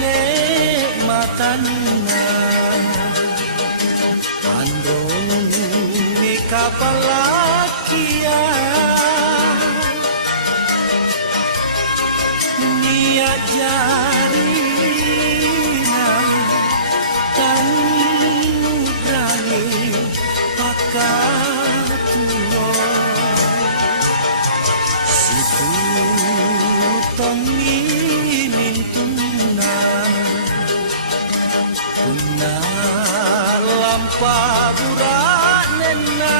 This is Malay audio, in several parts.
le matana androng ni kapalakia nia jarina tanudrani pakatuo situ tongi mintuna punna lampa buranena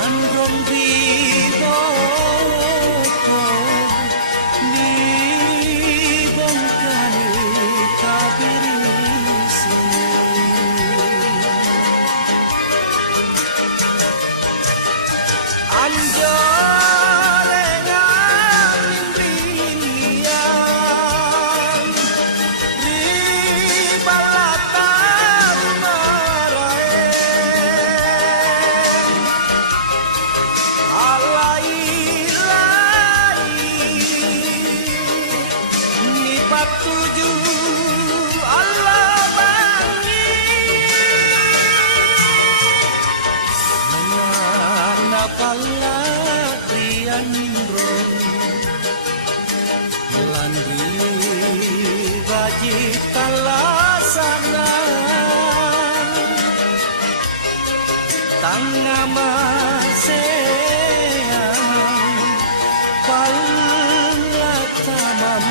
androng ridoko ni bongkani kabirisi anjo tuju Allah bangi mana pala riandro landri gaji talasana tangama seang pala tamam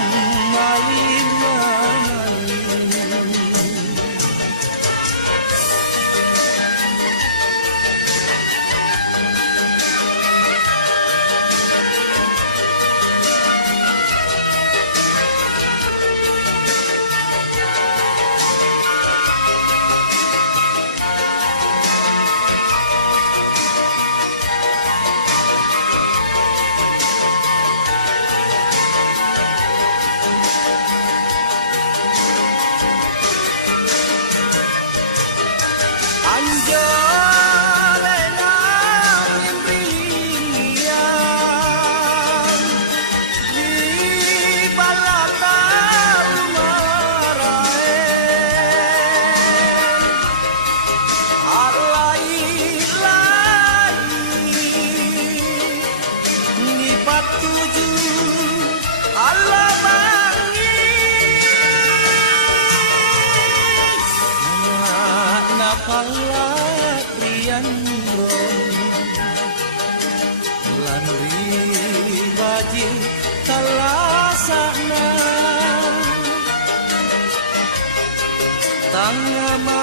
tuju Allah bangi na pala riandro landri baji talasana tangama